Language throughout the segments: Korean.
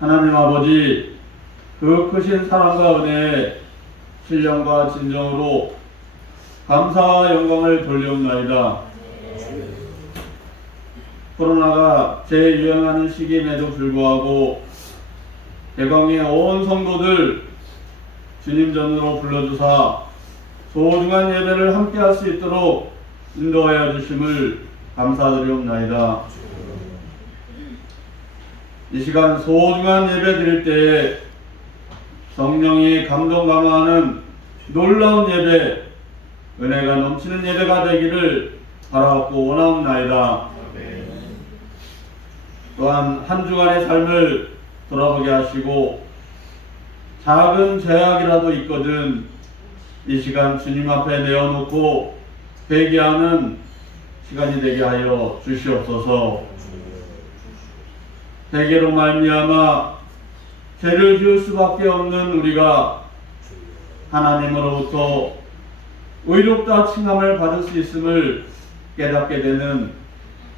하나님 아버지, 그 크신 사랑과 은혜에 신령과 진정으로 감사와 영광을 돌려옵나이다. 코로나가 재유행하는 시기임에도 불구하고 대광의 온 성도들 주님 전으로 불러주사 소중한 예배를 함께할 수 있도록 인도하여 주심을 감사드리옵나이다. 이 시간 소중한 예배 드릴 때에 성령이 감동 감화하는 놀라운 예배, 은혜가 넘치는 예배가 되기를 바라옵고 원하옵나이다. 또한 한 주간의 삶을 돌아보게 하시고 작은 죄악이라도 있거든 이 시간 주님 앞에 내어놓고 회개하는 시간이 되게 하여 주시옵소서. 회개로 말미암아 죄를 지을 수밖에 없는 우리가 하나님으로부터 의롭다 칭함을 받을 수 있음을 깨닫게 되는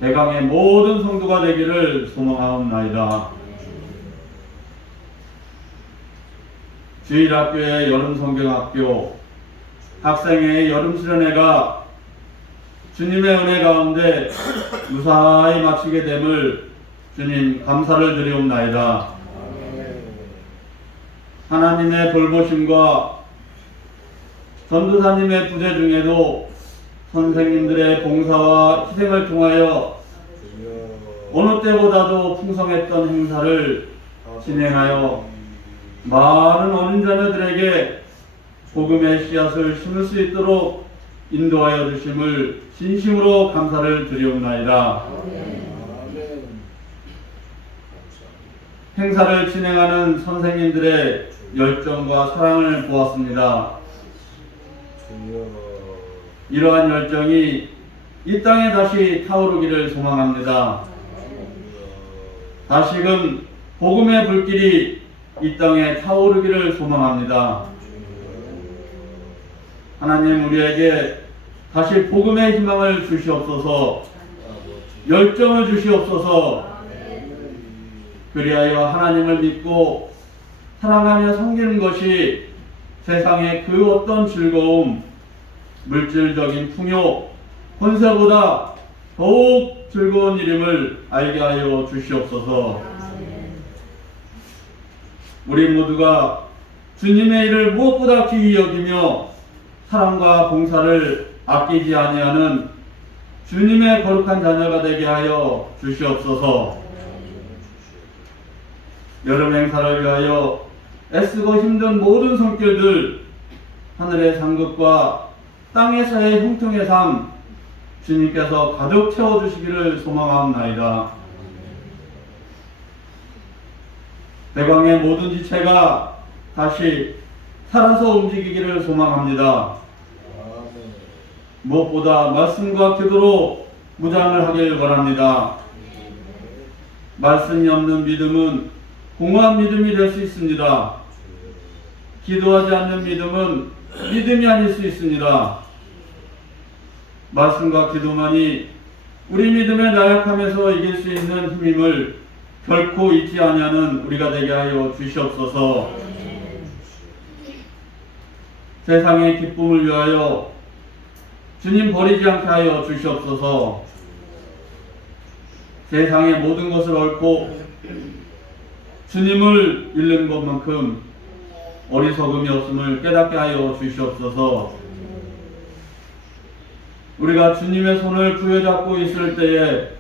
대강의 모든 성도가 되기를 소망하옵나이다. 주일학교의 여름성경학교 학생회의 여름수련회가 주님의 은혜 가운데 무사히 마치게 됨을 주님 감사를 드리옵나이다. 하나님의 돌보심과 전도사님의 부재 중에도 선생님들의 봉사와 희생을 통하여 어느 때보다도 풍성했던 행사를 진행하여 많은 어린 자녀들에게 복음의 씨앗을 심을 수 있도록 인도하여 주심을 진심으로 감사를 드리옵나이다. 행사를 진행하는 선생님들의 열정과 사랑을 보았습니다. 이러한 열정이 이 땅에 다시 타오르기를 소망합니다. 다시금 복음의 불길이 이 땅에 타오르기를 소망합니다. 하나님, 우리에게 다시 복음의 희망을 주시옵소서, 열정을 주시옵소서. 그리하여 하나님을 믿고 사랑하며 섬기는 것이 세상의 그 어떤 즐거움, 물질적인 풍요, 권세보다 더욱 즐거운 일임을 알게 하여 주시옵소서. 우리 모두가 주님의 일을 무엇보다 귀히 여기며 사랑과 봉사를 아끼지 아니하는 주님의 거룩한 자녀가 되게 하여 주시옵소서. 여름 행사를 위하여 애쓰고 힘든 모든 손길들, 하늘의 상급과 땅에서의 형통의 삶, 주님께서 가득 채워주시기를 소망하옵나이다. 대광의 모든 지체가 다시 살아서 움직이기를 소망합니다. 무엇보다 말씀과 기도로 무장을 하길 바랍니다. 말씀이 없는 믿음은 공허한 믿음이 될 수 있습니다. 기도하지 않는 믿음은 믿음이 아닐 수 있습니다. 말씀과 기도만이 우리 믿음의 나약함에서 이길 수 있는 힘임을 결코 잊지 아니하는 우리가 되게 하여 주시옵소서. 세상의 기쁨을 위하여 주님 버리지 않게 하여 주시옵소서. 세상의 모든 것을 얽고 주님을 잃는 것만큼 어리석음이 없음을 깨닫게 하여 주시옵소서. 우리가 주님의 손을 부여잡고 있을 때에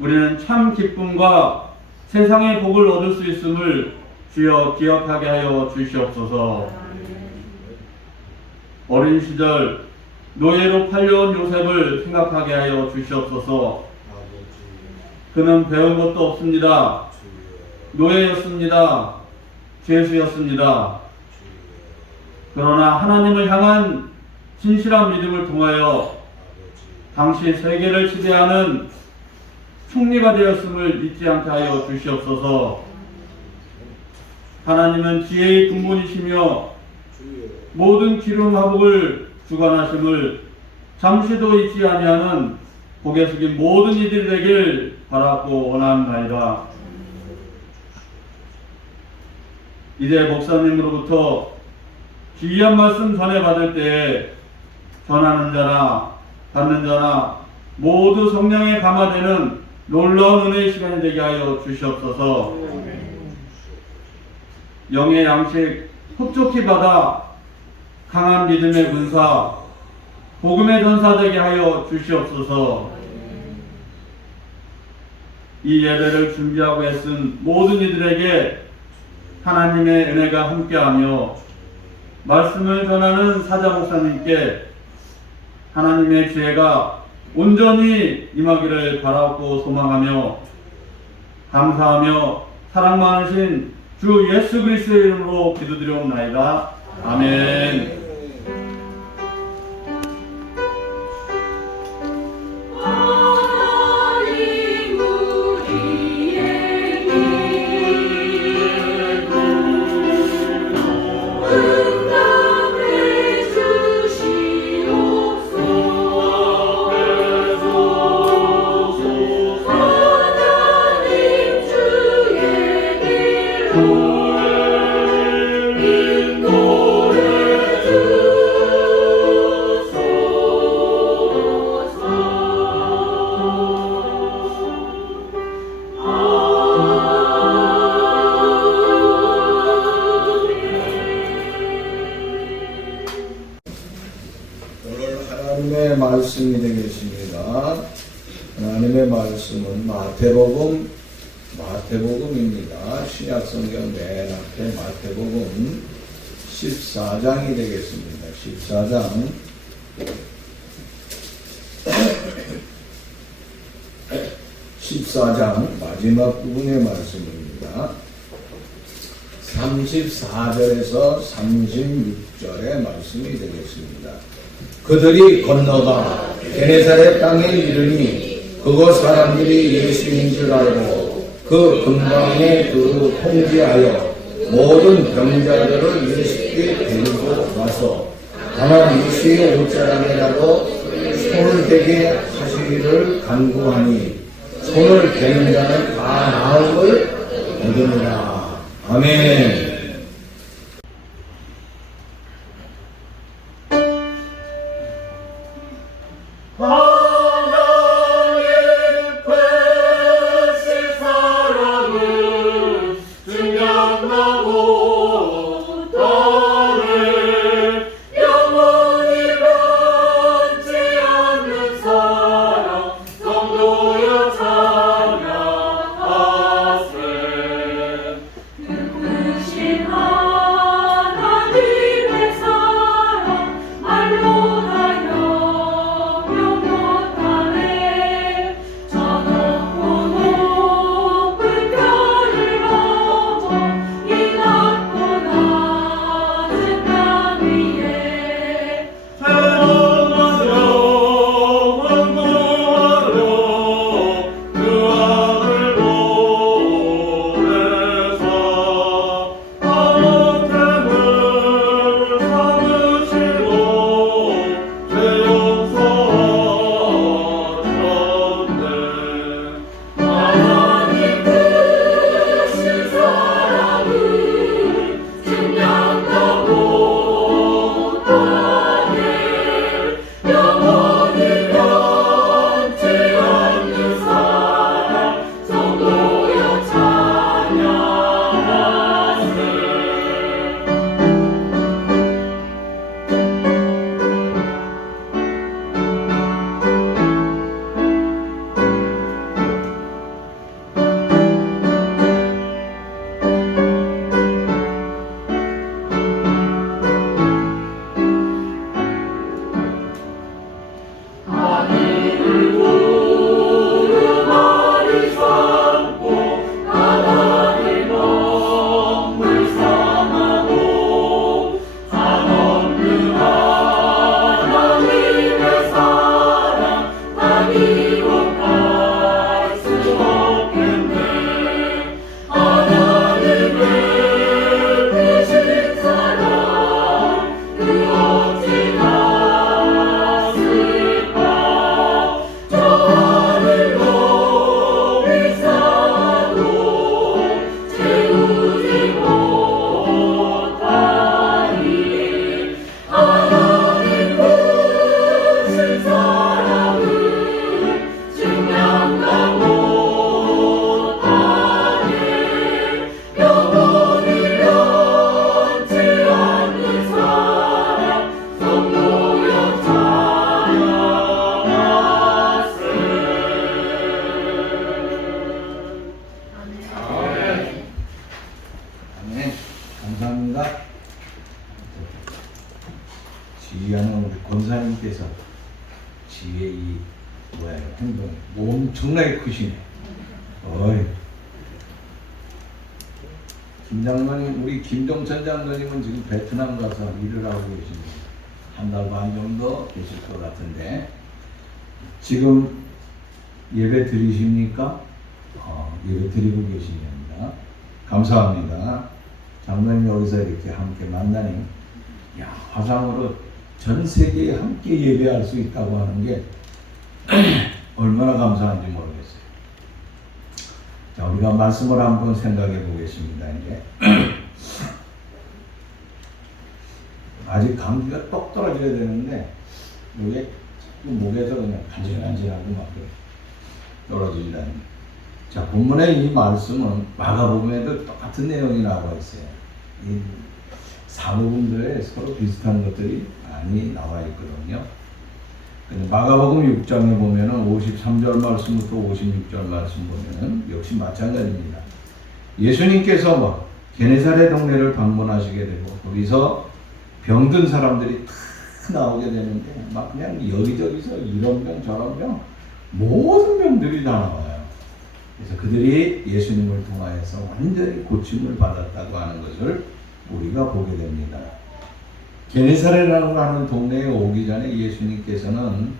우리는 참 기쁨과 세상의 복을 얻을 수 있음을 주여 기억하게 하여 주시옵소서. 어린 시절 노예로 팔려온 요셉을 생각하게 하여 주시옵소서. 그는 배운 것도 없습니다. 노예였습니다. 죄수였습니다. 그러나 하나님을 향한 진실한 믿음을 통하여 당시 세계를 지배하는 총리가 되었음을 잊지 않게 하여 주시옵소서. 하나님은 지혜의 근본이시며 모든 기름 화복을 주관하심을 잠시도 잊지 아니하는 고개 숙인 모든 이들이 되길 바라고 원하나이다. 이제 목사님으로부터 귀한 말씀 전해받을 때에 전하는 자나 받는 자나 모두 성령에 감화되는 놀라운 은혜의 시간이 되게 하여 주시옵소서. 영의 양식 흡족히 받아 강한 믿음의 군사 복음의 전사 되게 하여 주시옵소서. 이 예배를 준비하고 애쓴 모든 이들에게 하나님의 은혜가 함께하며 말씀을 전하는 사자 목사님께 하나님의 지혜가 온전히 임하기를 바라고 소망하며 감사하며 사랑 많으신 주 예수 그리스도의 이름으로 기도드리옵나이다. 아멘. 하나님의 말씀이 되겠습니다. 하나님의 말씀은 마태복음입니다. 신약성경 맨 앞에 마태복음 14장이 되겠습니다. 14장 마지막 부분의 말씀입니다. 34절에서 36절의 말씀이 되겠습니다. 그들이 건너가 게네사렛 땅에 이르니 그곳 사람들이 예수인 줄 알고 그 근방에 두루 통지하여 모든 병자들을 예수께 데리고 와서 다만 예수의 옷자락에라도 손을 대게 하시기를 간구하니 손을 대는 자는 다 나음을 얻으니라. 아멘. 그 엄청나게 크시네. 어이. 김 장로님, 우리 김동천 장로님은 지금 베트남 가서 일을 하고 계십니다. 한 달 반 정도 계실 것 같은데, 지금 예배 드리십니까? 예배 드리고 계십니다. 감사합니다. 장로님 여기서 이렇게 함께 만나니, 야, 화상으로 전 세계에 함께 예배할 수 있다고 하는 게 얼마나 감사한지 모르겠어요. 자, 우리가 말씀을 한번 생각해 보겠습니다. 이제 아직 감기가 똑 떨어져야 되는데 이게 자꾸 목에서 그냥 간질간질하고 막 떨어진다는. 자, 본문의 이 말씀은 마가복음에도 똑같은 내용이 나와 있어요. 이 사복음들에 서로 비슷한 것들이 많이 나와 있거든요. 마가복음 6장에 보면은 53절 말씀부터 56절 말씀 보면은 역시 마찬가지입니다. 예수님께서 게네사렛 동네를 방문하시게 되고 거기서 병든 사람들이 다 나오게 되는데 막 그냥 여기저기서 이런 병 저런 병 모든 병들이 다 나와요. 그래서 그들이 예수님을 통하여서 완전히 고침을 받았다고 하는 것을 우리가 보게 됩니다. 게네사렛이라고 하는 동네에 오기 전에 예수님께서는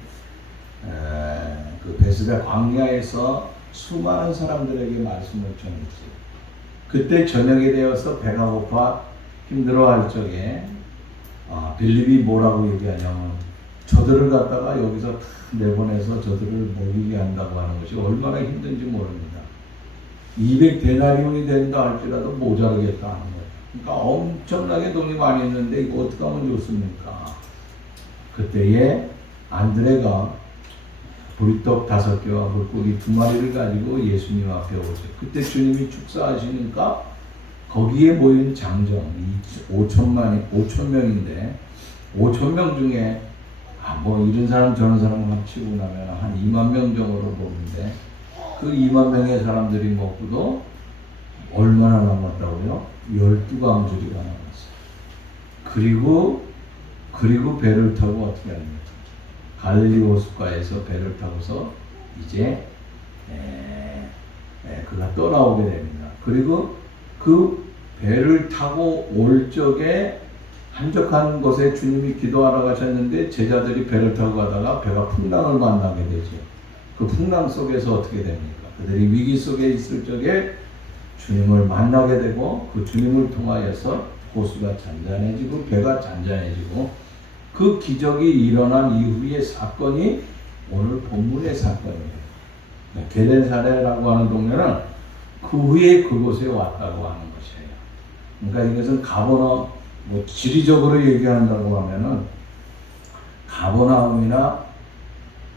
그 베스다 광야에서 수많은 사람들에게 말씀을 전했어요. 그때 저녁이 되어서 배가 고파 힘들어할 적에 빌립이 뭐라고 얘기하냐면 저들을 갖다가 여기서 다 내보내서 저들을 먹이게 한다고 하는 것이 얼마나 힘든지 모릅니다. 200데나리온이 된다 할지라도 모자르겠다 하는 거예요. 그러니까 엄청나게 돈이 많이 있는데 이거 어떻게 하면 좋습니까? 그때에 안드레가 보리떡 5개와 물고기 2마리를 가지고 예수님 앞에 오죠. 그때 주님이 축사하시니까 거기에 모인 장정 5,000명인데 5,000명 중에 뭐 이런 사람 저런 사람 합치고 나면 한 2만 명 정도로 보는데 그 2만 명의 사람들이 먹고도 얼마나 남았다고요? 12광주리가 남았어요. 그리고 배를 타고 어떻게 합니까? 갈릴리 호숫가에서 배를 타고서 이제 그가 떠나오게 됩니다. 그리고 그 배를 타고 올 적에 한적한 곳에 주님이 기도하러 가셨는데 제자들이 배를 타고 가다가 배가 풍랑을 만나게 되죠. 그 풍랑 속에서 어떻게 됩니까? 그들이 위기 속에 있을 적에 주님을 만나게 되고 그 주님을 통하여서 호수가 잔잔해지고 배가 잔잔해지고 그 기적이 일어난 이후의 사건이 오늘 본문의 사건이에요. 게네사렛이라고 하는 동네는 그 후에 그곳에 왔다고 하는 것이에요. 그러니까 이것은 뭐 지리적으로 얘기한다고 하면은 가버나움이나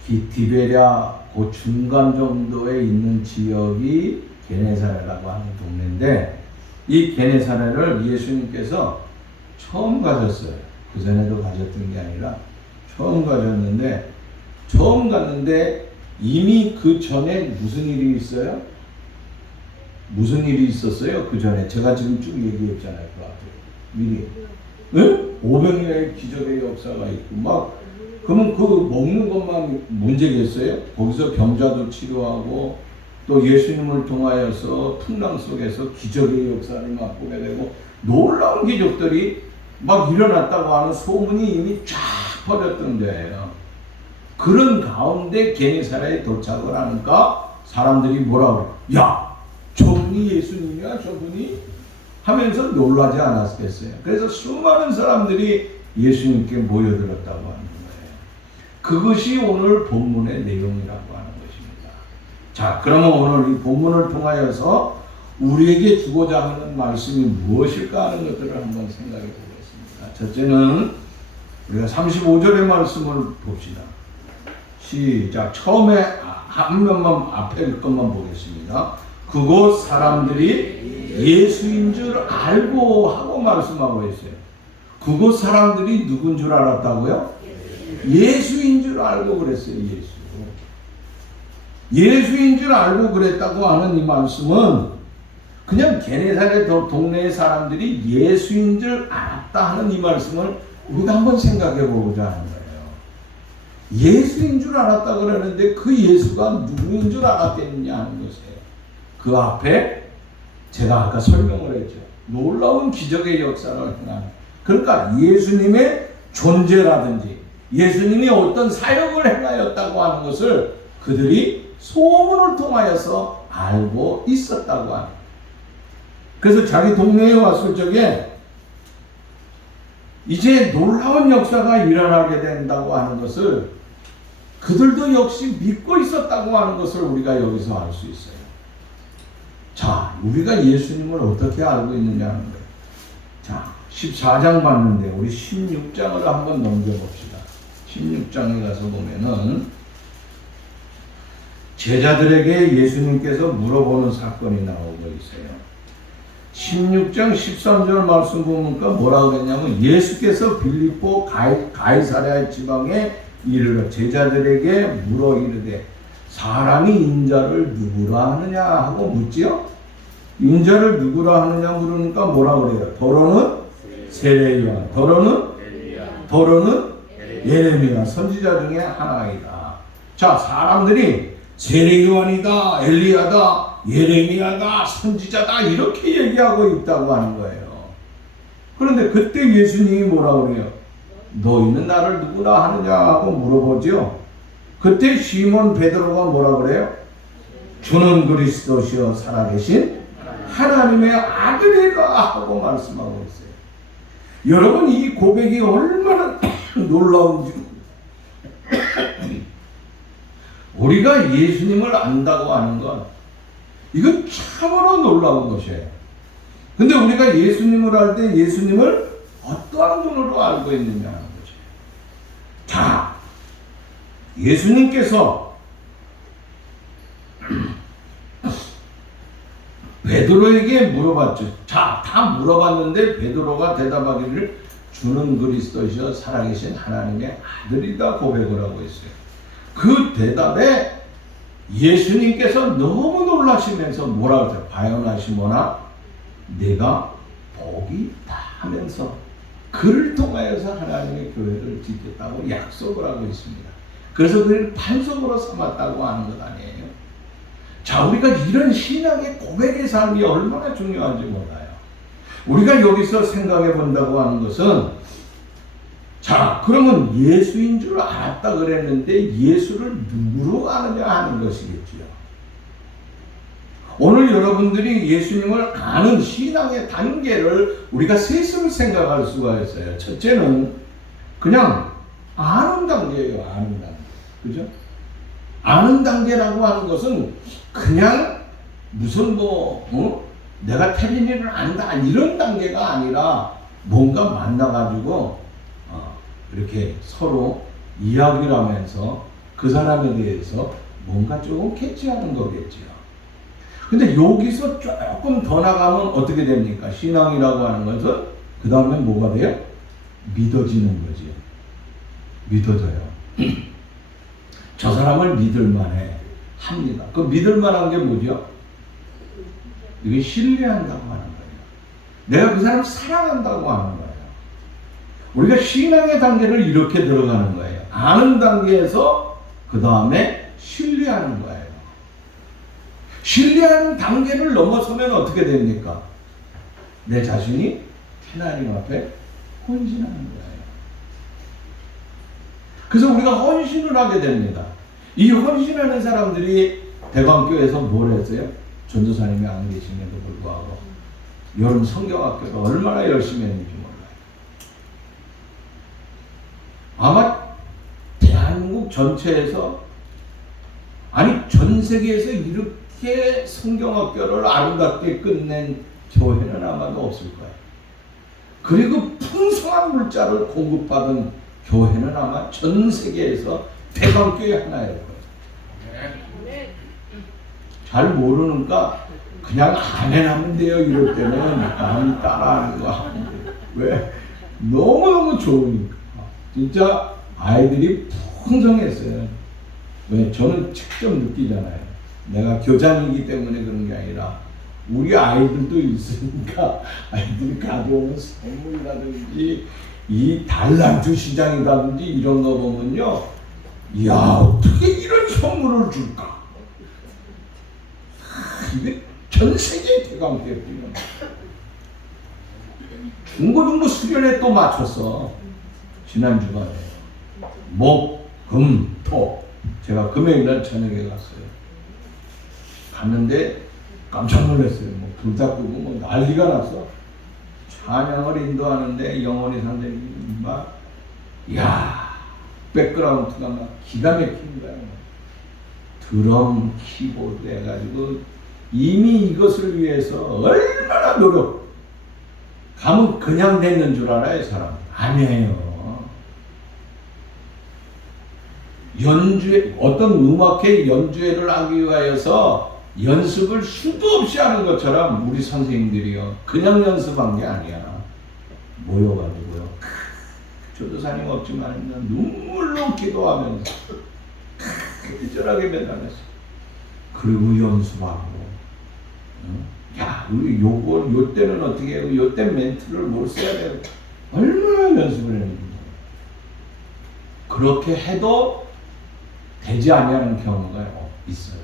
디베랴 그 중간 정도에 있는 지역이 게네사렛이라고 하는 동네인데 이 게네사렛을 예수님께서 처음 가셨어요. 그 전에도 가셨던 게 아니라 처음 가셨는데 처음 갔는데 이미 그 전에 무슨 일이 있어요? 무슨 일이 있었어요? 그 전에 제가 지금 쭉 얘기했잖아요. 그 앞에 미리. 네? 500년의 기적의 역사가 있고 막 그러면 그 먹는 것만 문제겠어요? 거기서 병자도 치료하고 또 예수님을 통하여서 풍랑 속에서 기적의 역사를 맛보게 되고 놀라운 기적들이 막 일어났다고 하는 소문이 이미 쫙 퍼졌던 데예요. 그런 가운데 게네사렛에 도착을 하니까 사람들이 뭐라고 그래요? 야! 저분이 예수님이야? 저분이? 하면서 놀라지 않았겠어요. 그래서 수많은 사람들이 예수님께 모여들었다고 하는 거예요. 그것이 오늘 본문의 내용이라고 하는 것입니다. 자, 그러면 오늘 이 본문을 통하여서 우리에게 주고자 하는 말씀이 무엇일까 하는 것들을 한번 생각해 보겠습니다. 첫째는 우리가 35절의 말씀을 봅시다. 시작. 처음에 한 면만 앞에 것만 보겠습니다. 그곳 사람들이 예수인 줄 알고 하고 말씀하고 있어요. 그곳 사람들이 누군 줄 알았다고요? 예수인 줄 알고 그랬어요. 예수인 줄 알고 그랬다고 하는 이 말씀은 그냥 게네사렛 동네의 사람들이 예수인 줄 알았다 하는 이 말씀을 우리가 한번 생각해 보고자 하는 거예요. 예수인 줄 알았다 그러는데 그 예수가 누구인 줄 알았겠느냐 하는 것이에요. 그 앞에 제가 아까 설명을 했죠. 놀라운 기적의 역사를 행하는. 그러니까 예수님의 존재라든지 예수님이 어떤 사역을 행하였다고 하는 것을 그들이 소문을 통하여서 알고 있었다고 하는. 그래서 자기 동네에 왔을 적에 이제 놀라운 역사가 일어나게 된다고 하는 것을 그들도 역시 믿고 있었다고 하는 것을 우리가 여기서 알 수 있어요. 자, 우리가 예수님을 어떻게 알고 있느냐는 거예요. 자, 14장 봤는데 우리 16장을 한번 넘겨봅시다. 16장에 가서 보면은 제자들에게 예수님께서 물어보는 사건이 나오고 있어요. 16장 13절 말씀 보니까 뭐라고 그랬냐면 예수께서 빌립보 가이사랴 지방에 이르러 제자들에게 물어 이르되 사람이 인자를 누구라 하느냐 하고 묻지요. 인자를 누구라 하느냐 물으니까 뭐라 그래요? 더러는 세례요한, 더러는 예레미야 선지자 중에 하나이다. 자, 사람들이 세례요한이다, 엘리야다, 예레미야다, 선지자다 이렇게 얘기하고 있다고 하는 거예요. 그런데 그때 예수님이 뭐라고 그래요? 너희는 나를 누구라 하느냐 하고 물어보죠. 그때 시몬 베드로가 뭐라 그래요? 주는 그리스도시여 살아계신 하나님의 아들이라 하고 말씀하고 있어요. 여러분, 이 고백이 얼마나 놀라운지. 우리가 예수님을 안다고 하는 건 이건 참으로 놀라운 것이에요. 근데 우리가 예수님을 알 때 예수님을 어떠한 분으로 알고 있느냐 하는 거죠. 자, 예수님께서 베드로에게 물어봤죠. 자, 다 물어봤는데 베드로가 대답하기를 주는 그리스도시여 살아계신 하나님의 아들이다 고백을 하고 있어요. 그 대답에 예수님께서 너무 놀라시면서 뭐라고 했어요? 바요나 시몬아 내가 복이 있다 하면서 그를 통하여서 하나님의 교회를 짓겠다고 약속을 하고 있습니다. 그래서 그를 반석으로 삼았다고 하는 것 아니에요. 자, 우리가 이런 신앙의 고백의 삶이 얼마나 중요한지 몰라요. 우리가 여기서 생각해 본다고 하는 것은, 자, 그러면 예수인 줄 알았다 그랬는데 예수를 누구로 아느냐 하는 것이겠지요. 오늘 여러분들이 예수님을 아는 신앙의 단계를 우리가 셋을 생각할 수가 있어요. 첫째는 그냥 아는 단계예요. 아는 단계. 그죠? 아는 단계라고 하는 것은 그냥 무슨 내가 태빈이를 안다 이런 단계가 아니라 뭔가 만나가지고 이렇게 서로 이야기를 하면서 그 사람에 대해서 뭔가 조금 캐치하는 거겠지요. 근데 여기서 조금 더 나가면 어떻게 됩니까? 신앙이라고 하는 것은 그 다음에 뭐가 돼요? 믿어지는 거지요. 믿어져요. 저 사람을 믿을만해 합니다. 그 믿을만한 게 뭐죠? 이게 신뢰한다고 하는 거예요. 내가 그 사람을 사랑한다고 하는 거예요. 우리가 신앙의 단계를 이렇게 들어가는 거예요. 아는 단계에서 그 다음에 신뢰하는 거예요. 신뢰하는 단계를 넘어서면 어떻게 됩니까? 내 자신이 하나님 앞에 헌신하는 거예요. 그래서 우리가 헌신을 하게 됩니다. 이 헌신하는 사람들이 대광교에서 뭘 했어요? 전도사님이 안 계심에도 불구하고 여름 성경학교를 얼마나 열심히 했는지 몰라요. 아마 대한민국 전체에서 아니 전 세계에서 이렇게 성경학교를 아름답게 끝낸 교회는 아마도 없을 거예요. 그리고 풍성한 물자를 공급받은 교회는 아마 전 세계에서 대광교회 하나일 거예요. 잘 모르니까 그냥 안 해나면 돼요. 이럴 때는 남이 따라하는 거 하는데 왜? 너무너무 좋으니까. 진짜 아이들이 풍성했어요. 왜? 저는 직접 느끼잖아요. 내가 교장이기 때문에 그런 게 아니라 우리 아이들도 있으니까 아이들이 가져오는 선물이라든지 이 달란트 시장이라든지 이런 거 보면요 야, 어떻게 이런 선물을 줄까? 이게 전 세계에 대강되었군요. 중고등부 수련회 또 마쳤어. 지난 주간에 목, 금, 토. 제가 금요일 날 저녁에 갔어요. 갔는데 깜짝 놀랐어요. 뭐 불 다 끄고 뭐 난리가 났어. 찬양을 인도하는데 영원히 선생님이 막, 야, 백그라운드가 막 기가 막히는 거야. 드럼, 키보드 해가지고 이미 이것을 위해서 얼마나 노력. 가면 그냥 됐는 줄 알아요, 사람. 아니에요. 연주회, 어떤 음악회 연주회를 하기 위하여서 연습을 수도 없이 하는 것처럼 우리 선생님들이요. 그냥 연습한 게 아니야. 모여가지고요. 조도사님 없지만 눈물로 기도하면서 기절하게 매달렸어. 그리고 연습하고. 야, 우리 요 때는 어떻게 해요? 요 때 멘트를 뭘 써야 돼요? 얼마나 연습을 했는지. 그렇게 해도 되지 아니하는 경우가 있어요.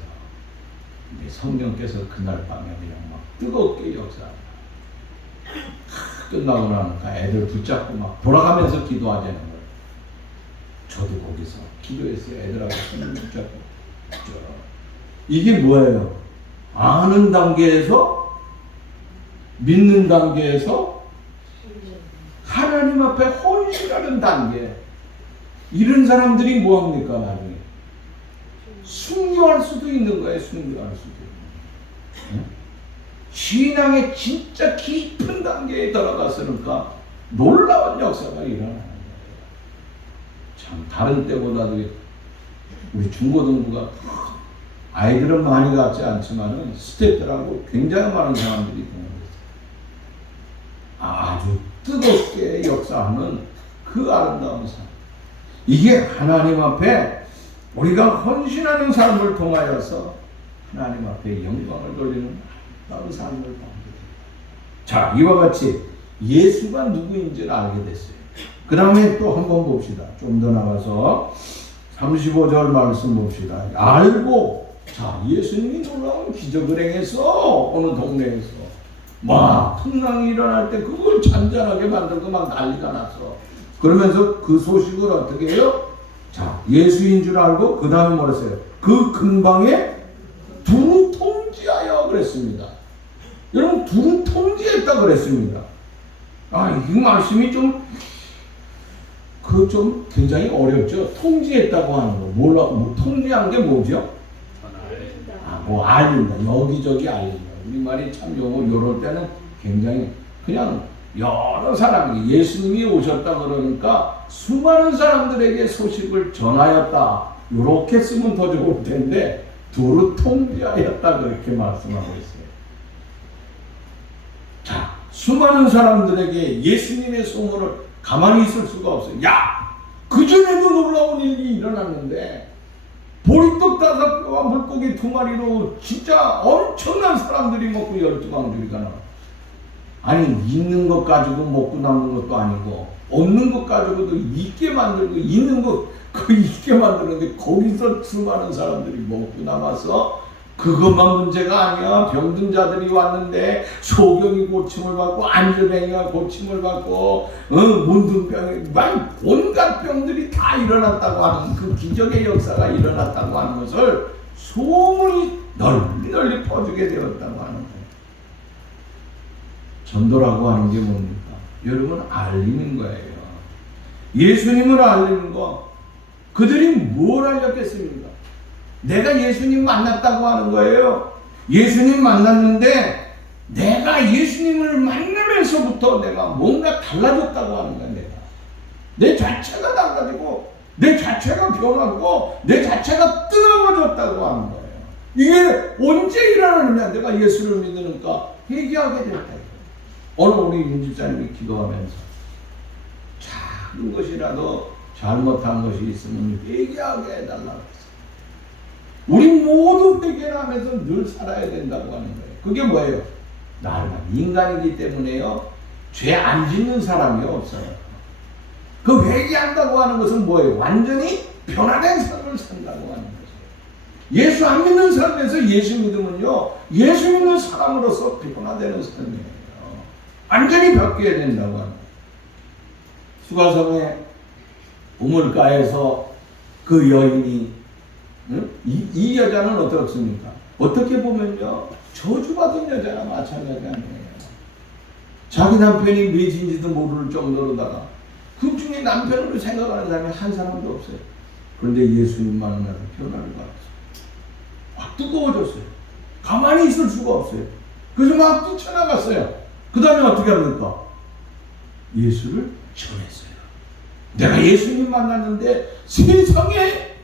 근데 성령께서 그날 밤에 그냥 막 뜨겁게 역사합니다. 끝나고 나니까 애들 붙잡고 막 돌아가면서 기도하자는 거예요. 저도 거기서 기도했어요. 애들하고 손을 붙잡고. 이게 뭐예요? 아는 단계에서, 믿는 단계에서, 하나님 앞에 헌신하는 단계. 이런 사람들이 뭐합니까, 나중에? 순교할 수도 있는 거예요, 순교할 수도. 응? 신앙의 진짜 깊은 단계에 들어갔으니까 놀라운 역사가 일어나는 거예요. 참, 다른 때보다도 우리 중고등부가 아이들은 많이 같지 않지만은 스태프들하고 굉장히 많은 사람들이 아주 뜨겁게 역사하는 그 아름다운 삶. 이게 하나님 앞에 우리가 헌신하는 삶을 통하여서 하나님 앞에 영광을 돌리는 아름다운 삶을 보게 됩니다. 자, 이와 같이 예수가 누구인지를 알게 됐어요. 그 다음에 또 한번 봅시다. 좀 더 나가서 35절 말씀 봅시다. 알고, 자, 예수님이 놀라운 기적을 행해서 어느 동네에서 막 풍랑이 일어날 때 그걸 잔잔하게 만들고 막 난리가 났어. 그러면서 그 소식을 어떻게 해요? 자, 예수인 줄 알고 그 다음에 뭐랬어요? 그 근방에 두루 통지하여 그랬습니다. 여러분, 두루 통지했다 그랬습니다. 아, 이 말씀이 좀 굉장히 어렵죠. 통지했다고 하는 거. 뭐 통지한 게 뭐죠? 뭐 알린다. 여기저기 알린다. 우리말이 참 요럴 때는 굉장히 그냥 여러 사람이 예수님이 오셨다 그러니까 수많은 사람들에게 소식을 전하였다. 이렇게 쓰면 더 좋을 텐데 두루 통지하였다 그렇게 말씀하고 있어요. 자, 수많은 사람들에게 예수님의 소문을 가만히 있을 수가 없어요. 야! 그전에도 놀라운 일이 일어났는데 보리떡 5개와 물고기 2마리로 진짜 엄청난 사람들이 먹고 12방주리가 나와. 아니, 있는 것 가지고 먹고 남는 것도 아니고 없는 것 가지고도 있게 만들고 있는 것 그 있게 만드는데 거기서 수많은 사람들이 먹고 남아서 그것만 문제가 아니야. 병든 자들이 왔는데 소경이 고침을 받고 안전뱅이가 고침을 받고 문둥병이 막 온갖 병들이 다 일어났다고 하는 그 기적의 역사가 일어났다고 하는 것을 소문이 널리 퍼지게 되었다고 하는 거예요. 전도라고 하는 게 뭡니까? 여러분, 알리는 거예요. 예수님을 알리는 거. 그들이 뭘 알렸겠습니까? 내가 예수님 만났다고 하는 거예요. 예수님 만났는데 내가 예수님을 만나면서부터 내가 뭔가 달라졌다고 하는 거야. 내 자체가 달라지고 내 자체가 변하고 내 자체가 뜨거워졌다고 하는 거예요. 이게 언제 일어나느냐? 내가 예수를 믿으니까 회개하게 됐다. 오늘 우리 윤 집사님이 기도하면서 작은 것이라도 잘못한 것이 있으면 회개하게 해달라고 했어요. 우리 모두 회개를 하면서 늘 살아야 된다고 하는 거예요. 그게 뭐예요? 나는 인간이기 때문에요. 죄 안 짓는 사람이 없어요. 그 회개한다고 하는 것은 뭐예요? 완전히 변화된 삶을 삶을 산다고 하는 거죠. 예수 안 믿는 삶에서 예수 믿으면요, 예수 믿는 사람으로서 변화되는 삶이에요. 완전히 바뀌어야 된다고 하는 거예요. 수가성의 우물가에서 그 여인이, 이 여자는 어떻습니까? 어떻게 보면요, 저주받은 여자나 마찬가지 아니에요. 자기 남편이 매진지도 모를 정도로다가 그 중에 남편으로 생각하는 사람이 한 사람도 없어요. 그런데 예수님 만나서 변화를 받았어요. 막 뜨거워졌어요. 가만히 있을 수가 없어요. 그래서 막 뛰쳐나갔어요. 그 다음에 어떻게 합니까? 예수를 전했어요. 내가 예수님 만났는데 세상에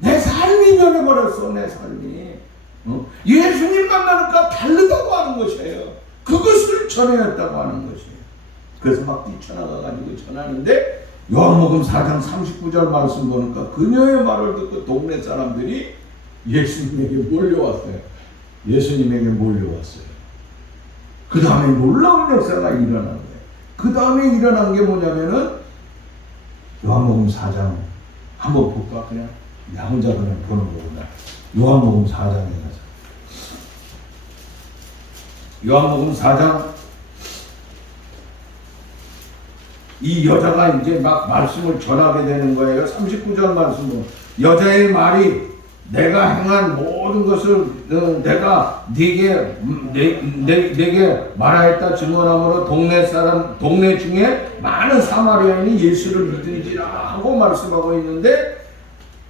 내 삶이 변해버렸어. 내 삶이. 예수님 만나니까 다르다고 하는 것이에요. 그것을 전해였다고 하는 것이에요. 그래서 막 뛰쳐나가가지고 전하는데 요한복음 4장 39절 말씀 보니까 그녀의 말을 듣고 동네 사람들이 예수님에게 몰려왔어요. 예수님에게 몰려왔어요. 그 다음에 놀라운 역사가 일어난 거예요. 그 다음에 일어난 게 뭐냐면은 요한복음 4장 한번 볼까? 그냥 나 혼자 그냥 보는 거구나. 요한복음 4장에 가서 요한복음 4장 이 여자가 이제 막 말씀을 전하게 되는 거예요. 39절 말씀은 여자의 말이 내가 행한 모든 것을 내가 네게 말하였다 증언함으로 동네 중에 많은 사마리아인이 예수를 믿으리라 하고 말씀하고 있는데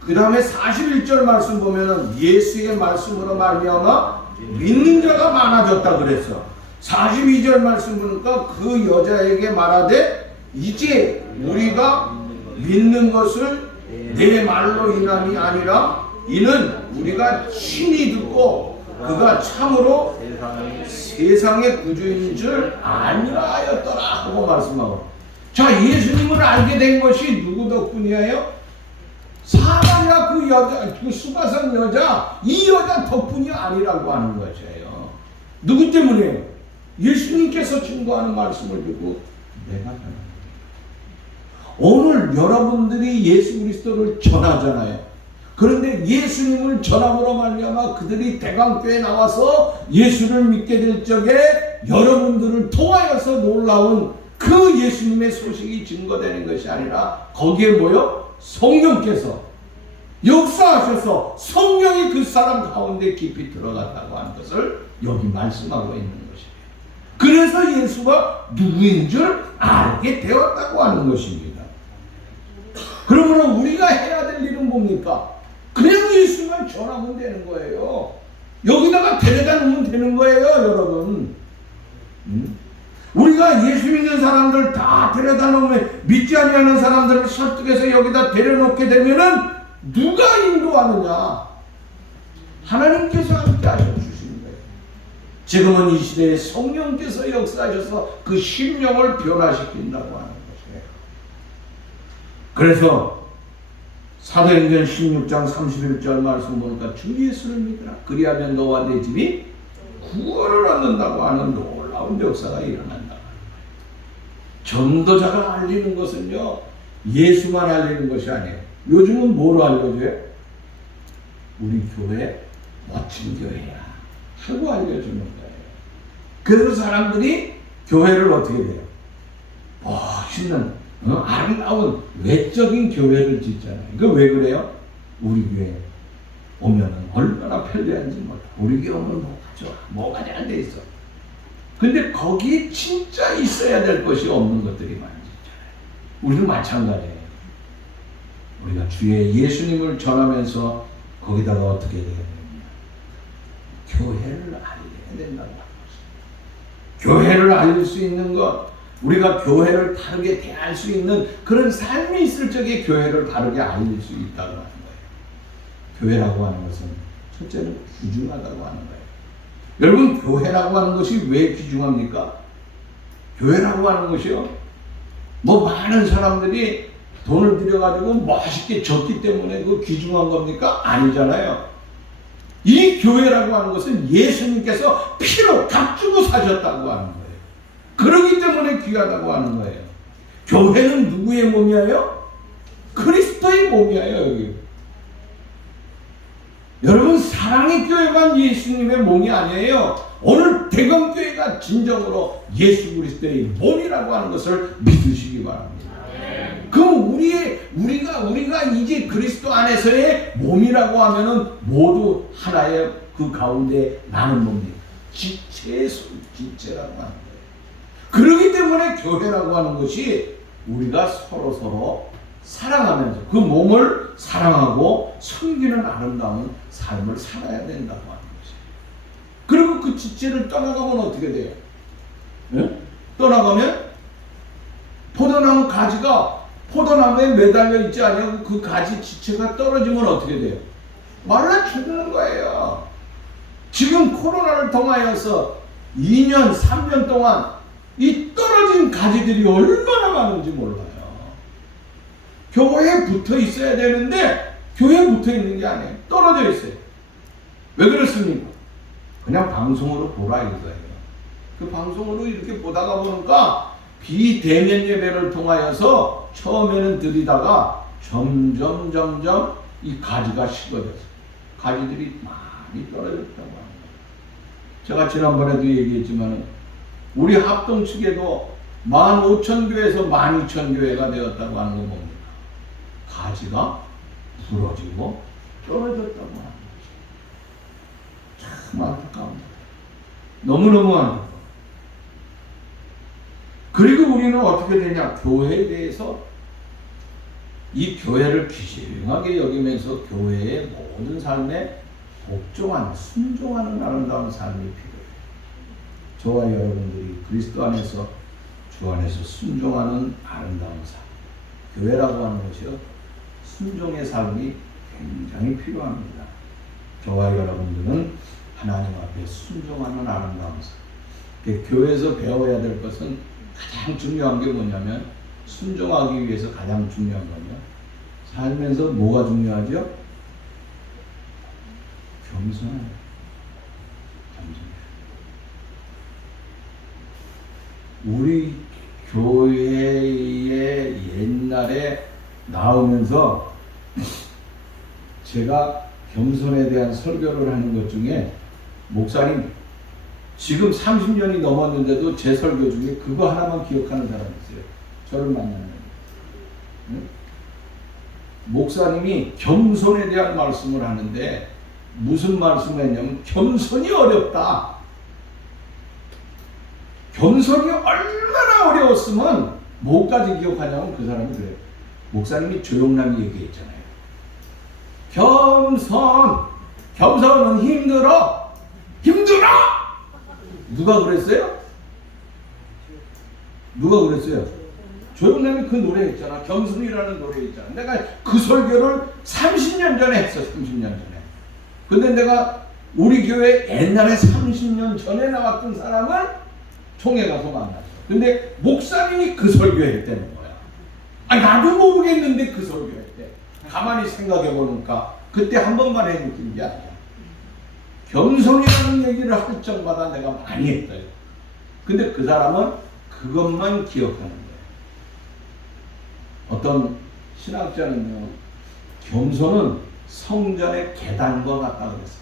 그 다음에 41절 말씀 보면은 예수의 말씀으로 말미암아 믿는 자가 많아졌다 그랬어. 42절 말씀 보니까 그 여자에게 말하되 이제 우리가 믿는 것을 내 말로 인함이 아니라 이는 우리가 친히 듣고 그가 참으로 세상의 구주인 줄 아니라 하였더라 하고 말씀하고. 자, 예수님을 알게 된 것이 누구 덕분이에요? 사마리아 그 여자, 그 수가성 여자, 이 여자 덕분이 아니라고 하는 것이에요. 누구 때문에? 예수님께서 증거하는 말씀을 듣고 내가 전합니다. 오늘 여러분들이 예수 그리스도를 전하잖아요. 그런데 예수님을 전함으로 말미암아 그들이 대강교에 나와서 예수를 믿게 될 적에 여러분들을 통하여서 놀라운 그 예수님의 소식이 증거되는 것이 아니라 거기에 뭐요? 성령께서 역사하셔서 성령이 그 사람 가운데 깊이 들어갔다고 하는 것을 여기 말씀하고 있는 것이에요. 그래서 예수가 누구인 줄 알게 되었다고 하는 것입니다. 그러므로 우리가 해야 될 일은 뭡니까? 그냥 예수만 전하면 되는 거예요. 여기다가 데려다 놓으면 되는 거예요, 여러분. 우리가 예수 믿는 사람들 다 데려다 놓으면 믿지 아니하는 사람들을 설득해서 여기다 데려놓게 되면은 누가 인도하느냐? 하나님께서 함께 하셔주시는 거예요. 지금은 이 시대에 성령께서 역사하셔서 그 심령을 변화시킨다고 하는 것이에요. 그래서 사도행전 16장 31절 말씀 보니까 주 예수를 믿으라. 그리하면 너와 내 집이 구원을 얻는다고 하는 놀라운 역사가 일어난다고 하는 거예요. 전도자가 알리는 것은요, 예수만 알리는 것이 아니에요. 요즘은 뭐로 알려줘요? 우리 교회 멋진 교회야 하고 알려주는 거예요. 그래서 사람들이 교회를 어떻게 돼요? 멋있는 아름다운 외적인 교회를 짓잖아요. 그 왜 그래요? 우리 교회 오면은 얼마나 편리한지 몰라. 우리 교회 오면 뭐가 잘 돼 있어. 근데 거기 진짜 있어야 될 것이 없는 것들이 많이 있잖아요. 우리도 마찬가지예요. 우리가 주의 예수님을 전하면서 거기다가 어떻게 해야 됩니까? 교회를 알려야 된다고 하는 것입니다. 교회를 알릴 수 있는 것, 우리가 교회를 다르게 대할 수 있는 그런 삶이 있을 적에 교회를 다르게 알릴 수 있다고 하는 거예요. 교회라고 하는 것은 첫째는 귀중하다고 하는 거예요. 여러분, 교회라고 하는 것이 왜 귀중합니까? 교회라고 하는 것이요, 뭐 많은 사람들이 돈을 들여가지고 멋있게 졌기 때문에 그 귀중한 겁니까? 아니잖아요. 이 교회라고 하는 것은 예수님께서 피로 값주고 사셨다고 하는 거예요. 그러기 때문에 귀하다고 하는 거예요. 교회는 누구의 몸이에요? 그리스도의 몸이에요. 여기 여러분, 사랑의 교회만 예수님의 몸이 아니에요. 오늘 대건교회가 진정으로 예수 그리스도의 몸이라고 하는 것을 믿으시기 바랍니다. 그럼 우리가 이제 그리스도 안에서의 몸이라고 하면은 모두 하나의 그 가운데 나는 뭡니까? 지체라고 하는 거예요. 그렇기 때문에 교회라고 하는 것이 우리가 서로 사랑하면서 그 몸을 사랑하고 섬기는 아름다운 삶을 살아야 된다고 하는 것이에요. 그리고 그 지체를 떠나가면 어떻게 돼요? 네? 떠나가면 포도나무 가지가 포도나무에 매달려 있지 않냐고 그 가지 지체가 떨어지면 어떻게 돼요? 말라 죽는 거예요. 지금 코로나를 통하여서 2년, 3년 동안 이 떨어진 가지들이 얼마나 많은지 몰라요. 교회에 붙어 있어야 되는데 교회에 붙어 있는 게 아니에요. 떨어져 있어요. 왜 그렇습니까? 그냥 방송으로 보라 이거예요. 그 방송으로 이렇게 보다가 보니까 비대면 예배를 통하여서 처음에는 들이다가 점점 이 가지가 식어졌어요. 가지들이 많이 떨어졌다고 합니다. 제가 지난번에도 얘기했지만 우리 합동 측에도 15,000교회에서 12,000교회가 되었다고 하는 거 뭡니까? 가지가 부러지고 떨어졌다고 하는 거죠. 참 안타까운데. 너무너무 안타까워. 그리고 우리는 어떻게 되냐? 교회에 대해서 이 교회를 귀중하게 여기면서 교회의 모든 삶에 복종하는, 순종하는 아름다운 삶이 필요해요. 저와 여러분들이 그리스도 안에서 주 안에서 순종하는 아름다운 삶. 교회라고 하는 것이요. 순종의 삶이 굉장히 필요합니다. 저와 여러분들은 하나님 앞에 순종하는 아름다운 삶. 교회에서 배워야 될 것은 가장 중요한 게 뭐냐면 순종하기 위해서 가장 중요한 건요. 살면서 뭐가 중요하죠? 겸손해요. 우리 교회에 옛날에 나오면서 제가 겸손에 대한 설교를 하는 것 중에 목사님 지금 30년이 넘었는데도 제 설교 중에 그거 하나만 기억하는 사람이 있어요. 저를 만나는 응? 목사님이 겸손에 대한 말씀을 하는데 무슨 말씀을 했냐면 겸손이 어렵다. 겸손이 얼마나 어려웠으면 뭐까지 기억하냐면 그 사람이 그래요. 목사님이 조용남이 얘기했잖아요. 겸손은 힘들어. 누가 그랬어요? 조용남이 그 노래 했잖아. 겸손이라는 노래 했잖아. 내가 그 설교를 30년 전에 했어. 30년 전에. 근데 내가 우리 교회 옛날에 30년 전에 나왔던 사람을 총회 가서 만났어. 근데 목사님이 그 설교했다는 거야. 나도 모르겠는데 그 설교했대. 가만히 생각해 보니까 그때 한 번만 해놓은 게 아니야. 겸손이라는 얘기를 할 적마다 내가 많이 했어요. 근데 그 사람은 그것만 기억하는 거예요. 어떤 신학자는요, 겸손은 성전의 계단과 같다고 그랬어요.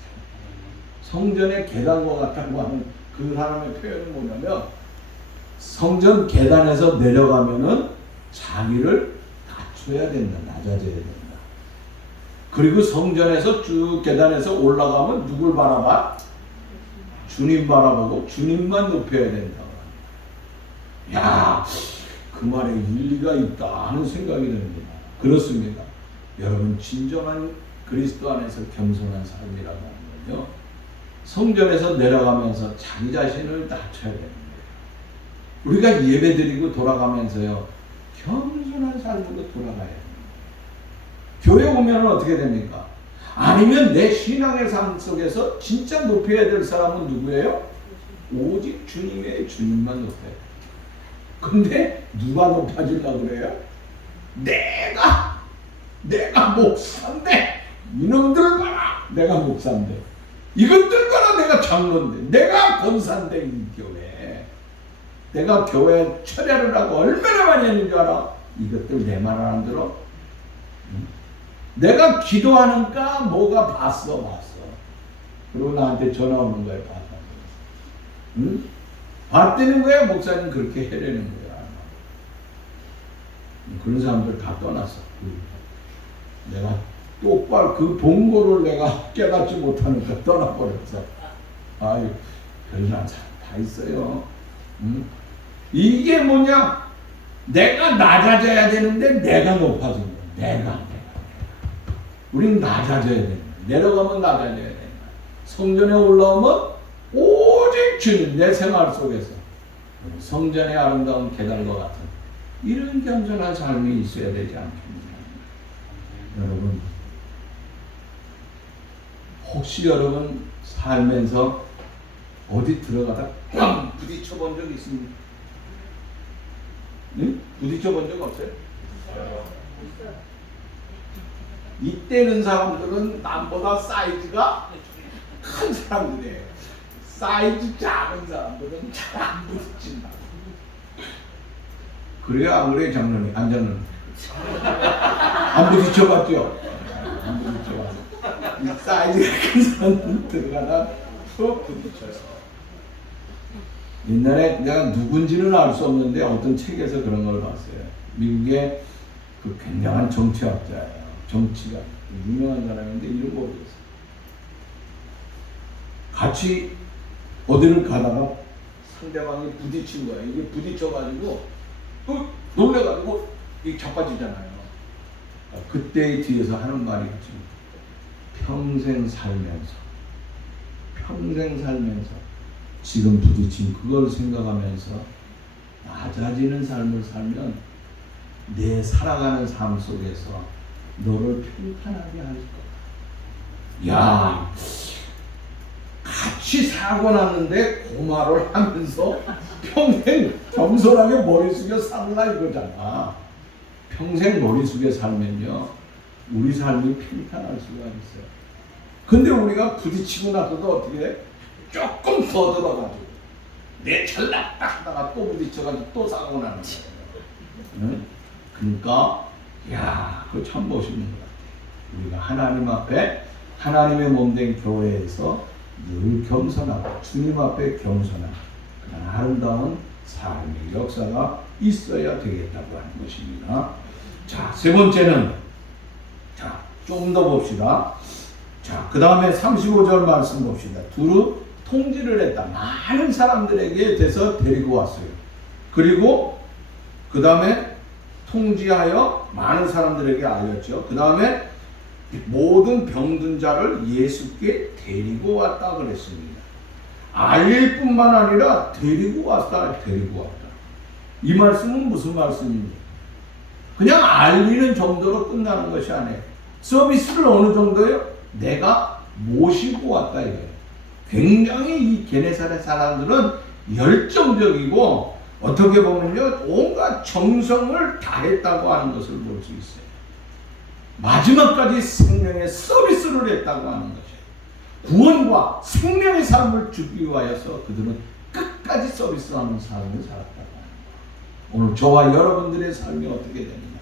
성전의 계단과 같다고 하는 그 사람의 표현은 뭐냐면 성전 계단에서 내려가면은 자기를 낮춰야 된다. 낮아져야 된다. 그리고 성전에서 쭉 계단에서 올라가면 누굴 바라봐? 주님 바라보고 주님만 높여야 된다고 합니다. 야, 그 말에 일리가 있다 하는 생각이 듭니다. 그렇습니다. 여러분, 진정한 그리스도 안에서 겸손한 삶이라고 하는 건요, 성전에서 내려가면서 자기 자신을 낮춰야 되는 거예요. 우리가 예배드리고 돌아가면서요, 겸손한 삶으로 돌아가야 됩니다. 교회 오면 어떻게 됩니까? 아니면 내 신앙의 삶 속에서 진짜 높여야 될 사람은 누구예요? 오직 주님의 주님만 높여야 돼요. 근데 누가 높아지려고 그래요? 내가 목사인데, 이놈들 봐라, 내가 목사인데, 이것들 봐라, 내가 장로인데, 내가 권사인데, 이 교회 내가 교회 철야를 하고 얼마나 많이 했는 줄 알아? 이것들 내 말 안 들어? 응? 내가 기도하는가 뭐가 봤어. 그리고 나한테 전화 오는 거야. 봤다. 응? 봤다는 거야. 목사님 그렇게 해라는 거야. 그런 사람들 다 떠났어. 내가 똑바로 그 본고를 내가 깨닫지 못하니까 떠나버렸어. 아유, 별난 사람 다 있어요. 응? 이게 뭐냐? 내가 낮아져야 되는데 내가 높아진 거야. 내가. 우린 낮아져야 돼. 내려가면 낮아져야 돼. 성전에 올라오면 오직 주님 내 생활 속에서 성전의 아름다운 계단과 같은 이런 겸손한 삶이 있어야 되지 않겠습니까? 여러분, 혹시 여러분 살면서 어디 들어가다 꽝 부딪혀 본 적 있습니까? 응? 부딪혀 본 적 없어요? 이때는 사람들은 남보다 사이즈가 큰 사람들이에요. 사이즈 작은 사람들은 잘 안 부딪힌다. 그래야 안 그래, 장로님? 안 장로님? 안 부딪혀봤죠? 안 부딪혀봤어. 이 사이즈가 큰 사람들 들어가다 푹 부딪혀서. 옛날에 내가 누군지는 알 수 없는데 어떤 책에서 그런 걸 봤어요. 미국의 그 굉장한 정치학자예요. 정치가 유명한 사람인데 이름 모르겠어요. 같이 어디를 가다가 상대방이 부딪힌 거예요. 이게 부딪혀가지고 또 놀래가지고 이게 자빠지잖아요. 그때 뒤에서 하는 말이 있습니다. 평생 살면서 지금 부딪힌 그걸 생각하면서 낮아지는 삶을 살면 내 살아가는 삶 속에서 너를 평탄하게 할 거야. 야, 같이 사고 났는데 고마를 하면서 평생 겸손하게 머리 숙여 살라 이거잖아. 평생 머리 숙여 살면요, 우리 삶이 평탄할 수가 있어요. 근데 우리가 부딪히고 나서도 어떻게 해? 조금 더 들어가지고 내 잘났다 하다가 또 부딪혀가지고 또 사고 나는 거예요. 응? 그러니까 야, 그거 참 멋있는 것 같아요. 우리가 하나님 앞에 하나님의 몸된 교회에서 늘 겸손하고 주님 앞에 겸손하고 그런 아름다운 삶의 역사가 있어야 되겠다고 하는 것입니다. 자, 세 번째는 좀 더 봅시다. 자, 그 다음에 35절 말씀 봅시다. 두루 통지를 했다. 많은 사람들에게 대해서 데리고 왔어요. 그리고 그 다음에 통지하여 많은 사람들에게 알렸죠. 그 다음에 모든 병든 자를 예수께 데리고 왔다 그랬습니다. 알릴 뿐만 아니라 데리고 왔다. 이 말씀은 무슨 말씀입니까? 그냥 알리는 정도로 끝나는 것이 아니에요. 서비스를 어느 정도요? 내가 모시고 왔다 이거예요. 굉장히 이 게네사렛 사람들은 열정적이고 어떻게 보면요, 온갖 정성을 다했다고 하는 것을 볼 수 있어요. 마지막까지 생명의 서비스를 했다고 하는 것이에요. 구원과 생명의 삶을 주기 위하여서 그들은 끝까지 서비스하는 삶을 살았다고 합니다. 오늘 저와 여러분들의 삶이 어떻게 됩니까?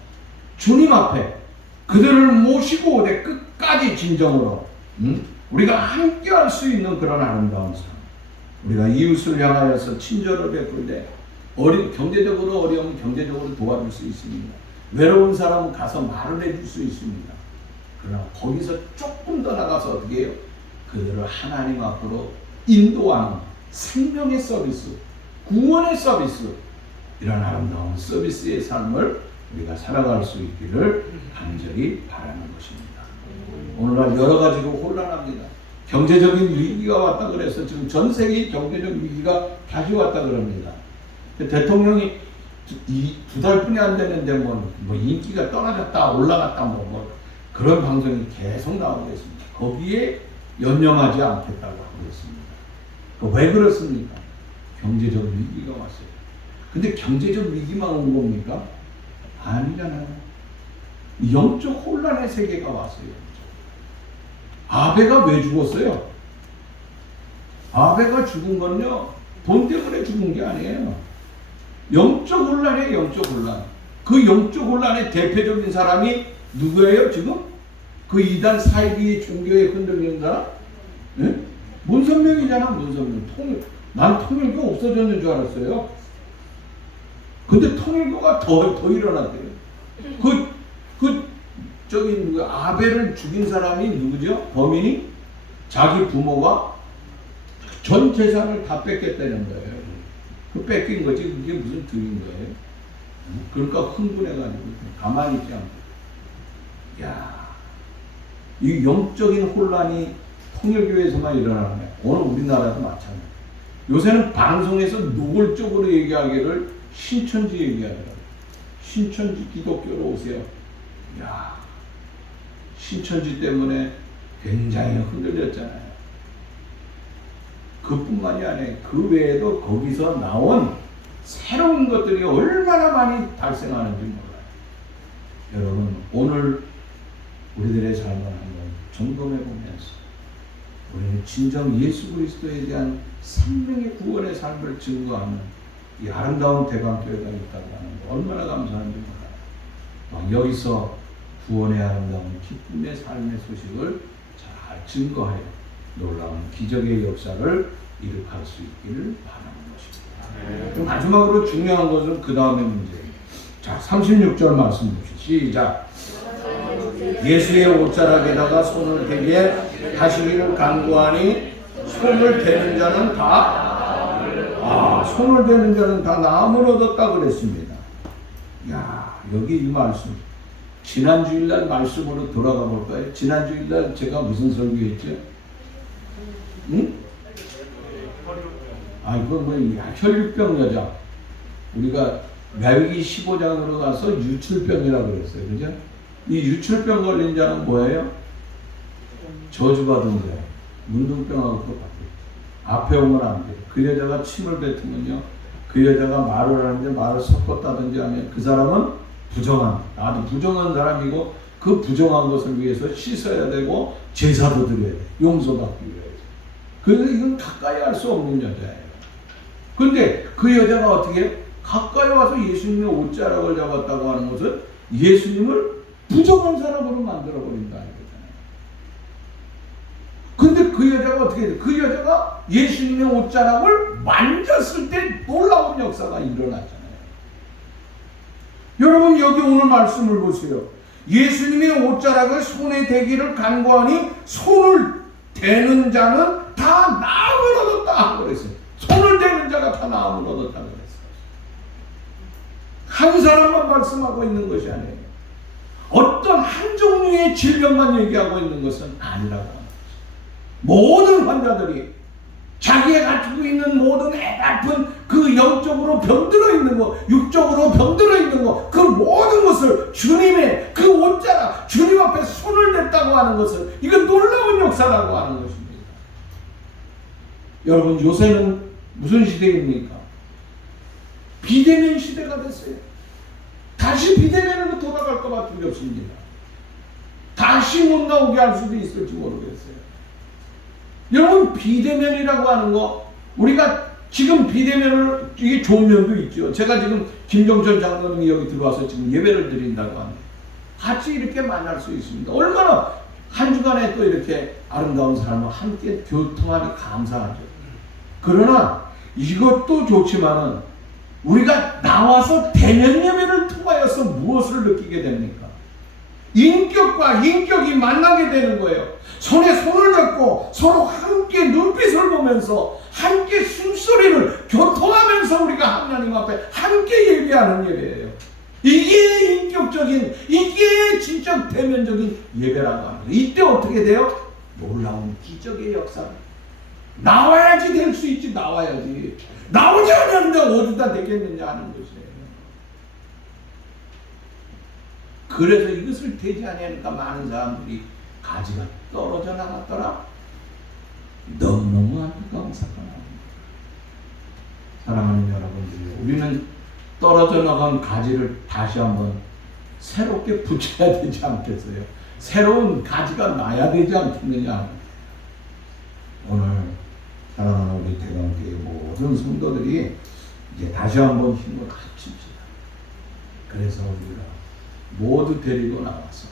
주님 앞에 그들을 모시고 오되 끝까지 진정으로 우리가 함께 할 수 있는 그런 아름다운 삶. 우리가 이웃을 향하여서 친절을 베풀 때 경제적으로 어려우면 경제적으로 도와줄 수 있습니다. 외로운 사람은 가서 말을 해줄 수 있습니다. 그러나 거기서 조금 더 나가서 어떻게 해요? 그들을 하나님 앞으로 인도하는 생명의 서비스, 구원의 서비스, 이런 아름다운 서비스의 삶을 우리가 살아갈 수 있기를 간절히 바라는 것입니다. 오늘날 여러 가지로 혼란합니다. 경제적인 위기가 왔다 그래서 지금 전 세계 경제적 위기가 다시 왔다 그럽니다. 대통령이 두 달뿐이 안 됐는데 뭐 인기가 떨어졌다 올라갔다 뭐 그런 방송이 계속 나오고 있습니다. 거기에 연연하지 않겠다고 하고 있습니다. 왜 그렇습니까? 경제적 위기가 왔어요. 근데 경제적 위기만 온 겁니까? 아니잖아요. 영적 혼란의 세계가 왔어요. 아베가 왜 죽었어요? 아베가 죽은 건요, 돈 때문에 죽은 게 아니에요. 영적 혼란이에요, 영적 혼란. 그 영적 혼란의 대표적인 사람이 누구예요, 지금? 그 이단 사이비 종교에 흔들리는 사람? 네? 문선명이잖아, 문선명. 난 통일교 없어졌는 줄 알았어요. 근데 통일교가 더 일어났대요. 저기 누구 아벨을 죽인 사람이 누구죠? 범인이 자기 부모가 전 재산을 다 뺏겠다는 거예요. 그 뺏긴 거지 그게 무슨 득인 거예요? 그러니까 흥분해가지고 가만히 있지 않고, 야, 이 영적인 혼란이 통일교에서만 일어나는 거야. 오늘 우리나라도 마찬가지. 요새는 방송에서 노골적으로 얘기하기를 신천지 얘기하더라고요. 신천지 기독교로 오세요. 야, 신천지 때문에 굉장히 흔들렸잖아요. 그뿐만이 아니에요. 그 외에도 거기서 나온 새로운 것들이 얼마나 많이 발생하는지 몰라요. 여러분, 오늘 우리들의 삶을 한번 점검해 보면서 우리는 진정 예수 그리스도에 대한 생명의 구원의 삶을 증거하는 이 아름다운 대방교회가 있다고 하는 거 얼마나 감사한지 몰라요. 여기서 구원의 아름다운 기쁨의 삶의 소식을 잘 증거하여 놀라운 기적의 역사를 이룩할 수 있기를 바라는 것입니다. 마지막으로 중요한 것은 그 다음의 문제예요. 자, 36절 말씀 봅시다. 시작. 예수의 옷자락에다가 손을 대게 하시기를 간구하니 손을 대는 자는 손을 대는 자는 다 나음을 얻었다 그랬습니다. 야, 여기 이 말씀 지난 주일날 말씀으로 돌아가 볼까요? 지난 주일날 제가 무슨 설교했죠? 응? 그건 혈류병 여자. 우리가 레위기 15장으로 가서 유출병이라고 그랬어요. 그죠? 이 유출병 걸린 자는 뭐예요? 저주받은 자. 문둥병하고 똑같아요. 앞에 오면 안 돼요. 그 여자가 침을 뱉으면요, 그 여자가 말을 하는데 말을 섞었다든지 하면 그 사람은 아주 부정한 사람이고, 그 부정한 것을 위해서 씻어야 되고 제사도 드려야 돼. 용서받기 위해서. 그래서 이건 가까이 할 수 없는 여자예요. 그런데 그 여자가 어떻게 가까이 와서 예수님의 옷자락을 잡았다고 하는 것은 예수님을 부정한 사람으로 만들어버린다는 거잖아요. 근데 그 여자가 어떻게 해요? 그 여자가 예수님의 옷자락을 만졌을 때 놀라운 역사가 일어났잖아요. 여러분, 여기 오늘 말씀을 보세요. 예수님의 옷자락을 손에 대기를 간구하니 손을 대는 자는 다 나음을 얻었다 하고 그랬어요. 손을 대는 자가 다 나음을 얻었다 그랬어요. 한 사람만 말씀하고 있는 것이 아니에요. 어떤 한 종류의 질병만 얘기하고 있는 것은 아니라고 합니다. 모든 환자들이 자기가 가지고 있는 모든 애아픈 그 영적으로 병들어 있는 거, 육적으로 병들어 있는 거, 그 모든 것을 주님의 그 옷자락, 주님 앞에 손을 댔다고 하는 것을, 이건 놀라운 역사라고 하는 것입니다. 여러분, 요새는 무슨 시대입니까? 비대면 시대가 됐어요. 다시 비대면으로 돌아갈 것 같은 게 없습니다. 다시 못 나오게 할 수도 있을지 모르겠어요. 여러분, 비대면이라고 하는 거, 우리가 지금 비대면을, 이게 좋은 면도 있죠. 제가 지금 김종철 장로님이 여기 들어와서 지금 예배를 드린다고 합니다. 같이 이렇게 만날 수 있습니다. 얼마나 한 주간에 또 이렇게 아름다운 삶을 함께 교통하니 감사하죠. 그러나 이것도 좋지만은 우리가 나와서 대면 예배를 통하여서 무엇을 느끼게 됩니까? 인격과 인격이 만나게 되는 거예요. 손에 손을 잡고 서로 함께 눈빛을 보면서 함께 숨소리를 교통하면서 우리가 하나님 앞에 함께 예배하는 예배예요. 이게 인격적인, 이게 진짜 대면적인 예배라고 합니다. 이때 어떻게 돼요? 놀라운 기적의 역사. 나와야지 될 수 있지. 나와야지. 나오지 않는데 어디다 되겠느냐 하는 것이에요. 그래서 이것을 되지 않으니까 많은 사람들이 가지가 떨어져 나갔더라. 너무너무 안타까운 사건입니다. 사랑하는 여러분들, 우리는 떨어져 나간 가지를 다시 한번 새롭게 붙여야 되지 않겠어요? 새로운 가지가 나야 되지 않겠느냐. 오늘 사랑하는 우리 대강교회 모든 성도들이 이제 다시 한번 힘을 합칩시다. 그래서 우리가 모두 데리고 나와서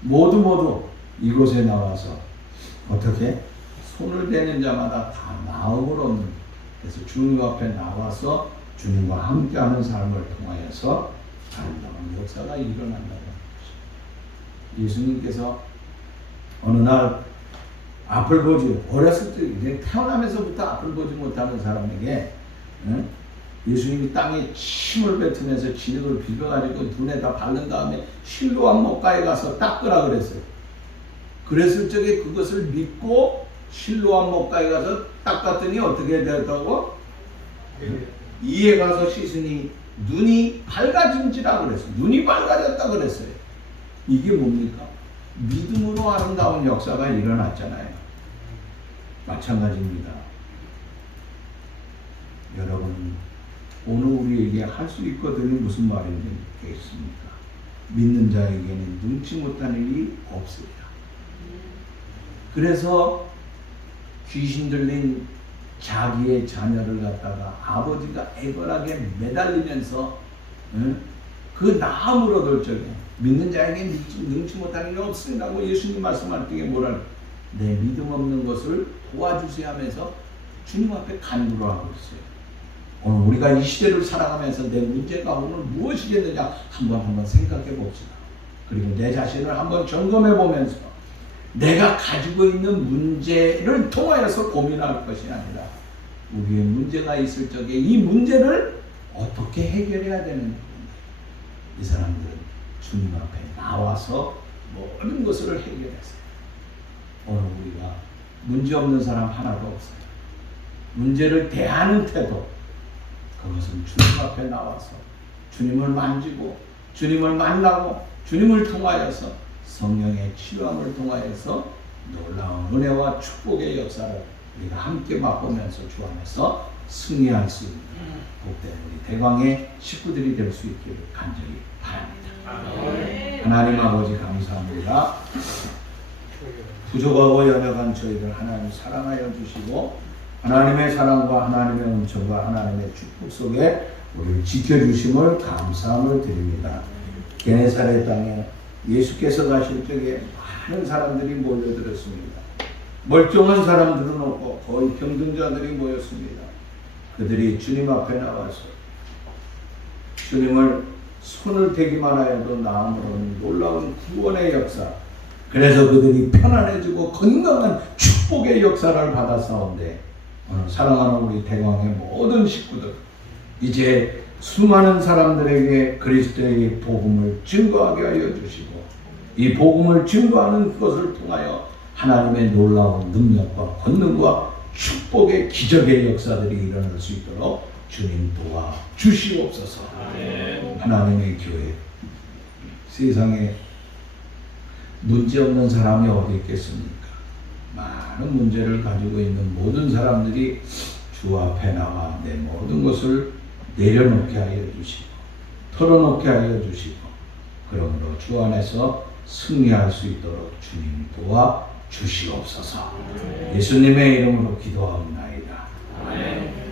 모두 이곳에 나와서 어떻게 손을 대는 자마다 다 나음을 얻는, 그래서 주님 앞에 나와서 주님과 함께하는 삶을 통하여서 아름다운 역사가 일어난다는 것이죠. 예수님께서 어느 날 앞을 보지, 어렸을 때 태어나면서부터 앞을 보지 못하는 사람에게 예수님이 땅에 침을 뱉으면서 진흙을 비벼가지고 눈에다 바른 다음에 실로암 목가에 가서 닦으라 그랬어요. 그랬을 적에 그것을 믿고 실로암 목가에 가서 닦았더니 어떻게 되었다고? 이에 가서 씻으니 눈이 밝아진지라 그랬어요. 눈이 밝아졌다 그랬어요. 이게 뭡니까? 믿음으로 아름다운 역사가 일어났잖아요. 마찬가지입니다. 여러분, 오늘 우리에게 할 수 있거든요. 무슨 말인지 겠습니까? 믿는 자에게는 눈치 못하는 일이 없습니다. 그래서 귀신 들린 자기의 자녀를 갖다가 아버지가 애걸하게 매달리면서 그 나음을 얻을 적에 믿는 자에게 능치 못하는 일이 없으리라고 예수님 말씀할 때에 뭐라, 내 믿음 없는 것을 도와주세요 하면서 주님 앞에 간구를 하고 있어요. 오늘 우리가 이 시대를 살아가면서 내 문제가 오늘 무엇이겠느냐 한번 생각해 봅시다. 그리고 내 자신을 한번 점검해 보면서 내가 가지고 있는 문제를 통하여서 고민할 것이 아니라 우리의 문제가 있을 적에 이 문제를 어떻게 해결해야 되는지, 이 사람들은 주님 앞에 나와서 모든 것을 해결했어요. 오늘 우리가 문제 없는 사람 하나도 없어요. 문제를 대하는 태도, 그것은 주님 앞에 나와서 주님을 만지고 주님을 만나고 주님을 통하여서 성령의 치유함을 통하여서 놀라운 은혜와 축복의 역사를 우리가 함께 맛보면서 주 안에서 승리할 수 있는 복된 우리 대광의 식구들이 될 수 있기를 간절히 바랍니다. 하나님 아버지 감사합니다. 부족하고 연약한 저희들 하나님 사랑하여 주시고 하나님의 사랑과 하나님의 은총과 하나님의 축복 속에 우리를 지켜주심을 감사함을 드립니다. 게네사렛 땅에 예수께서 가실 적에 많은 사람들이 몰려들었습니다. 멀쩡한 사람들은 없고 거의 병든 자들이 모였습니다. 그들이 주님 앞에 나와서 주님을 손을 대기만 하여도 나음으로는 놀라운 구원의 역사, 그래서 그들이 편안해지고 건강한 축복의 역사를 받았사온데 오늘 사랑하는 우리 대광의 모든 식구들, 이제 수많은 사람들에게 그리스도의 복음을 증거하게 하여 주시고 이 복음을 증거하는 것을 통하여 하나님의 놀라운 능력과 권능과 축복의 기적의 역사들이 일어날 수 있도록 주님 도와 주시옵소서. 하나님의 교회, 세상에 문제 없는 사람이 어디 있겠습니까? 많은 문제를 가지고 있는 모든 사람들이 주 앞에 나와 내 모든 것을 내려놓게 하여 주시고 털어놓게 하여 주시고, 그러므로 주 안에서 승리할 수 있도록 주님 도와 주시옵소서. 예수님의 이름으로 기도하옵나이다. 아멘.